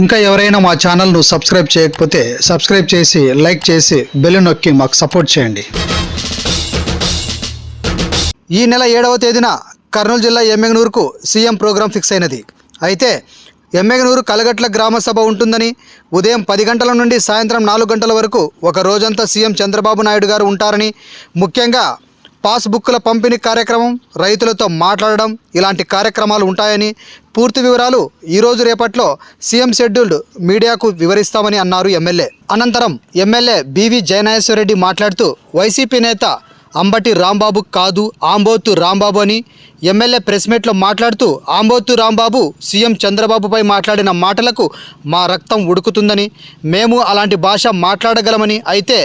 ఇంకా ఎవరైనా మా ఛానల్ను సబ్స్క్రైబ్ చేయకపోతే సబ్స్క్రైబ్ చేసి లైక్ చేసి బెల్ నొక్కి మాకు సపోర్ట్ చేయండి. ఈ నెల 7వ తేదీన కర్నూలు జిల్లా ఎమ్మెగనూరుకు సీఎం ప్రోగ్రాం ఫిక్స్ అయినది. అయితే ఎమ్మెగనూరు కలగట్ల గ్రామ సభ ఉంటుందని, ఉదయం 10 గంటల నుండి సాయంత్రం 4 గంటల వరకు ఒక రోజంతా సీఎం చంద్రబాబు నాయుడు గారు ఉంటారని, ముఖ్యంగా పాస్బుక్ల పంపిణీ కార్యక్రమం, రైతులతో మాట్లాడడం ఇలాంటి కార్యక్రమాలు ఉంటాయని, పూర్తి వివరాలు ఈరోజు రేపట్లో సీఎం షెడ్యూల్డ్ మీడియాకు వివరిస్తామని అన్నారు ఎమ్మెల్యే. అనంతరం ఎమ్మెల్యే బివి జయనాగేశ్వరరెడ్డి మాట్లాడుతూ వైసీపీ నేత అంబటి రాంబాబు కాదు ఆంబోతు రాంబాబు అని ఎమ్మెల్యే ప్రెస్ మీట్లో మాట్లాడుతూ, ఆంబోతు రాంబాబు సీఎం చంద్రబాబుపై మాట్లాడిన మాటలకు మా రక్తం ఉడుకుతుందని, మేము అలాంటి భాష మాట్లాడగలమని, అయితే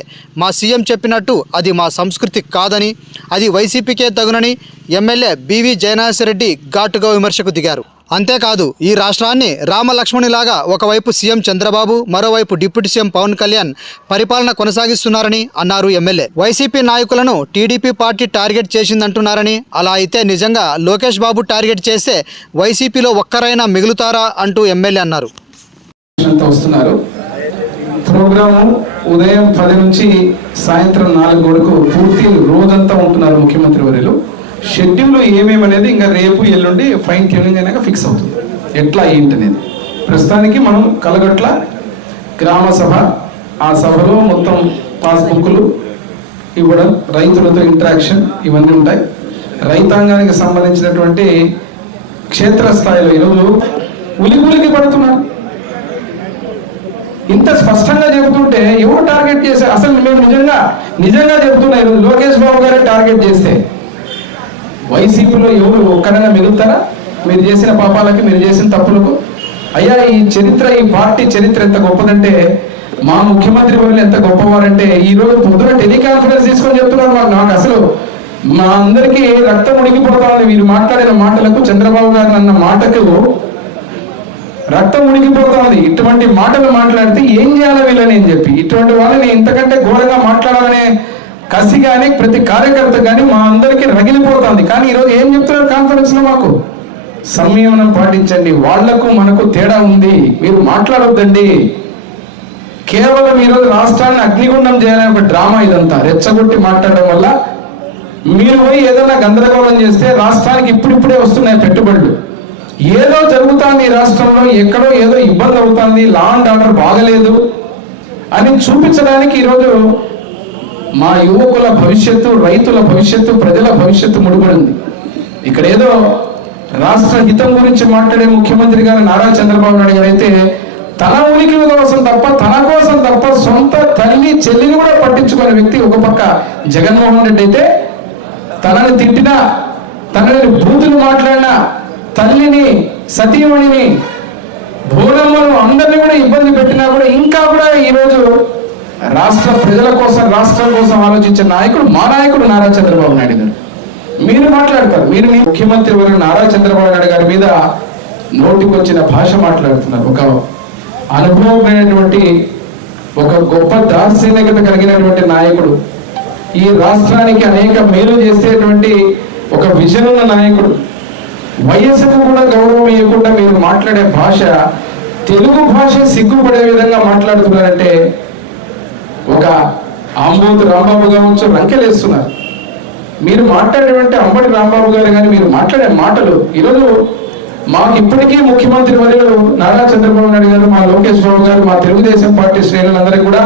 మా సీఎం చెప్పినట్టు అది మా సంస్కృతి కాదని, అది వైసీపీకే తగునని ఎమ్మెల్యే బివి జయనాగేశ్వరరెడ్డి ఘాటుగా విమర్శకు దిగారు. అంతేకాదు, ఈ రాష్ట్రాన్ని రామలక్ష్మణులాగా ఒకవైపు సీఎం చంద్రబాబు, మరోవైపు డిప్యూటీ సీఎం పవన్ కళ్యాణ్ పరిపాలన కొనసాగిస్తున్నారని అన్నారు ఎమ్మెల్యే. వైసీపీ నాయకులను టీడీపీ పార్టీ టార్గెట్ చేసిందంటున్నారని, అలా అయితే నిజంగా లోకేష్ బాబు టార్గెట్ చేస్తే వైసీపీలో ఒక్కరైనా మిగులుతారా అంటూ ఎమ్మెల్యే అన్నారు. ప్రోగ్రాము ఉదయం 10 నుంచి సాయంత్రం 4 వరకు పూర్తి రోజంతా ఉంటున్నారు ముఖ్యమంత్రి వర్యులు. షెడ్యూల్ ఏమేమనేది ఇంకా రేపు ఎల్లుండి ఫైన్ ట్యూనింగ్ అయినాక ఫిక్స్ అవుతుంది ఎట్లా ఏంటనేది. ప్రస్తుతానికి మనం కలగట్ల గ్రామ సభ, ఆ సభలో మొత్తం పాస్బుక్లు ఇవ్వడం, రైతులతో ఇంటరాక్షన్ ఇవన్నీ ఉంటాయి. రైతాంగానికి సంబంధించినటువంటి క్షేత్రస్థాయిలో ఈరోజు ఉలికి పడుతున్నారు. ఇంత స్పష్టంగా చెబుతుంటే ఎవరు టార్గెట్ చేశారు? అసలు మేము నిజంగా చెబుతున్నా, ఈరోజు లోకేష్ బాబు గారే టార్గెట్ చేస్తే వైసీపీలో ఎవరు ఒక్కరైనా మిగులుతారా? మీరు చేసిన పాపాలకి, మీరు చేసిన తప్పులకు. అయ్యా, ఈ చరిత్ర, ఈ పార్టీ చరిత్ర ఎంత గొప్పదంటే, మా ముఖ్యమంత్రి వర్యులు ఎంత గొప్పవారంటే, ఈరోజు పొద్దున టెలికాన్ఫరెన్స్ తీసుకొని చెప్తున్నారు. నాకు అసలు మా అందరికీ రక్తం ఉడికిపోతుంది. వీరు మాట్లాడిన మాటలకు, చంద్రబాబు గారు అన్న మాటకు రక్తం ఉడికిపోతుంది. ఇటువంటి మాటలు మాట్లాడితే ఏం చేయాలి వీళ్ళని అని చెప్పి, ఇటువంటి వాళ్ళని ఇంతకంటే ఘోరంగా మాట్లాడాలనే కసి కానీ ప్రతి కార్యకర్త కానీ మా అందరికీ రగిలిపోతుంది. కానీ ఈరోజు ఏం చెప్తున్నారు కాన్ఫరెన్స్ లో? మాకు సంయమనం పాటించండి, వాళ్లకు మనకు తేడా ఉంది, మీరు మాట్లాడొద్దండి. కేవలం ఈరోజు రాష్ట్రాన్ని అగ్నిగుండం చేయాలని ఒక డ్రామా ఇదంతా. రెచ్చగొట్టి మాట్లాడడం వల్ల మీరు పోయి ఏదైనా గందరగోళం చేస్తే రాష్ట్రానికి ఇప్పుడిప్పుడే వస్తున్నాయి పెట్టుబడులు. ఏదో జరుగుతుంది ఈ రాష్ట్రంలో, ఎక్కడో ఏదో ఇబ్బంది అవుతుంది, లా అండ్ ఆర్డర్ బాగలేదు అని చూపించడానికి ఈరోజు మా యువకుల భవిష్యత్తు, రైతుల భవిష్యత్తు, ప్రజల భవిష్యత్తు ముడిపడి ఉంది. ఇక్కడ ఏదో రాష్ట్ర హితం గురించి మాట్లాడే ముఖ్యమంత్రి గారు నారా చంద్రబాబు నాయుడు గారు అయితే తన ఉనికి కోసం తప్ప, తన కోసం తప్ప సొంత తల్లి చెల్లిని కూడా పట్టించుకునే వ్యక్తి. ఒక పక్క జగన్మోహన్ రెడ్డి అయితే తనని తిట్టినా, తనని బూతులు మాట్లాడినా, తల్లిని, సతీమణిని, భూనమ్మను అందరినీ కూడా ఇబ్బంది పెట్టినా కూడా ఇంకా కూడా ఈరోజు రాష్ట్ర ప్రజల కోసం, రాష్ట్రం కోసం ఆలోచించే నాయకుడు మా నాయకుడు నారా చంద్రబాబు నాయుడు గారు. మీరు మాట్లాడతారు, మీరు మీ ముఖ్యమంత్రి వర్యులు నారా చంద్రబాబు నాయుడు గారి మీద నోటికొచ్చిన భాష మాట్లాడుతున్నారు. ఒక అనుభవమైనటువంటి, ఒక గొప్ప దార్శనికత కలిగినటువంటి నాయకుడు, ఈ రాష్ట్రానికి అనేక మేలు చేసేటువంటి ఒక విజన్ ఉన్న నాయకుడు, వయస్సుకు కూడా గౌరవం ఇవ్వకుండా మీరు మాట్లాడే భాష, తెలుగు భాష సిగ్గుపడే విధంగా మాట్లాడుతున్నారంటే ఒక ఆంబోతు రాంబాబు కావచ్చు రంకెలేస్తున్నారు. మీరు మాట్లాడేటువంటి అంబటి రాంబాబు గారు కానీ మీరు మాట్లాడే మాటలు ఈరోజు మాకు ఇప్పటికీ ముఖ్యమంత్రి వర్యులు నారా చంద్రబాబు నాయుడు గారు, మా లోకేష్ బాబు గారు, మా తెలుగుదేశం పార్టీ శ్రేణులందరికీ కూడా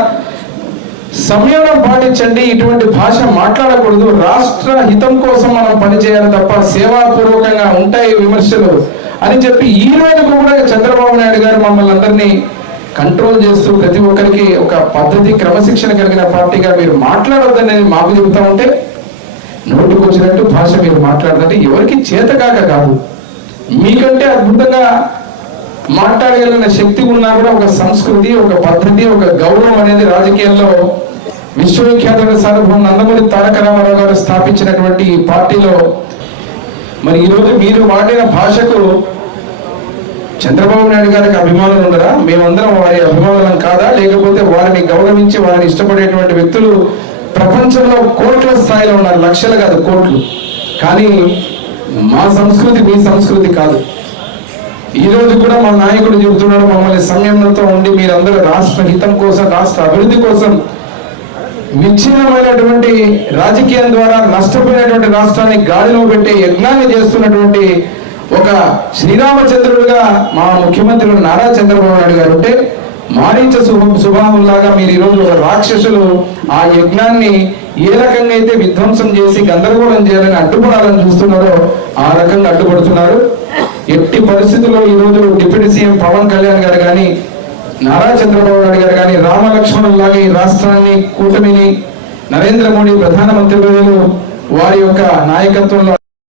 సంయమనం పాటించండి, ఇటువంటి భాష మాట్లాడకూడదు, రాష్ట్ర హితం కోసం మనం పనిచేయాలి తప్ప సేవాపూర్వకంగా ఉంటాయి విమర్శలు అని చెప్పి ఈ రోజు కూడా చంద్రబాబు నాయుడు గారు మమ్మల్ని అందరినీ కంట్రోల్ చేస్తూ ప్రతి ఒక్కరికి ఒక పద్ధతి, క్రమశిక్షణ కలిగిన పార్టీగా మీరు మాట్లాడొద్దనేది మాకు చెబుతా ఉంటే, నోటికి వచ్చినట్టు భాష మీరు మాట్లాడుతుంటే ఎవరికి చేతకాక కాదు, మీకంటే అద్భుతంగా మాట్లాడగలిగిన శక్తి ఉన్నా కూడా ఒక సంస్కృతి, ఒక పద్ధతి, ఒక గౌరవం అనేది రాజకీయాల్లో విశ్వవిఖ్యాత సార్వభౌమ నందమూరి తారక రామారావు గారు స్థాపించినటువంటి ఈ పార్టీలో మరి ఈరోజు మీరు వాడిన భాషకు చంద్రబాబు నాయుడు గారికి అభిమానులు ఉండరా? మేమందరం వారి అభిమానులం కాదా? లేకపోతే వారిని గౌరవించి వారిని ఇష్టపడేటువంటి వ్యక్తులు ప్రపంచంలో కోట్ల స్థాయిలో ఉన్నారు, లక్షలు కాదు కోట్లు. కానీ మా సంస్కృతి మీ సంస్కృతి కాదు. ఈ రోజు కూడా మా నాయకుడు చెబుతున్నాడు, మమ్మల్ని సంయమనంతో ఉండి మీరందరూ రాష్ట్ర హితం కోసం, రాష్ట్ర అభివృద్ధి కోసం విచ్ఛిన్నమైనటువంటి రాజకీయం ద్వారా నష్టపోయినటువంటి రాష్ట్రాన్ని గాడిలో పెట్టే యజ్ఞాన్ని చేస్తున్నటువంటి ఒక శ్రీరామచంద్రుడిగా మా ముఖ్యమంత్రి నారా చంద్రబాబు నాయుడు గారు ఉంటే, మారీచ శుభాములాగా మీరు ఈరోజు ఒక రాక్షసులు ఆ యజ్ఞాన్ని ఏ రకంగా అయితే విధ్వంసం చేసి గందరగోళం చేయాలని అడ్డుపడాలని చూస్తున్నారో ఆ రకంగా అడ్డుపడుతున్నారు. ఎట్టి పరిస్థితుల్లో ఈరోజు డిప్యూటీ సీఎం పవన్ కళ్యాణ్ గారు కానీ, నారా చంద్రబాబు నాయుడు గారు కానీ రామలక్ష్మణులాగా ఈ రాష్ట్రాన్ని, కూటమిని, నరేంద్ర మోడీ ప్రధానమంత్రి వారి యొక్క నాయకత్వంలో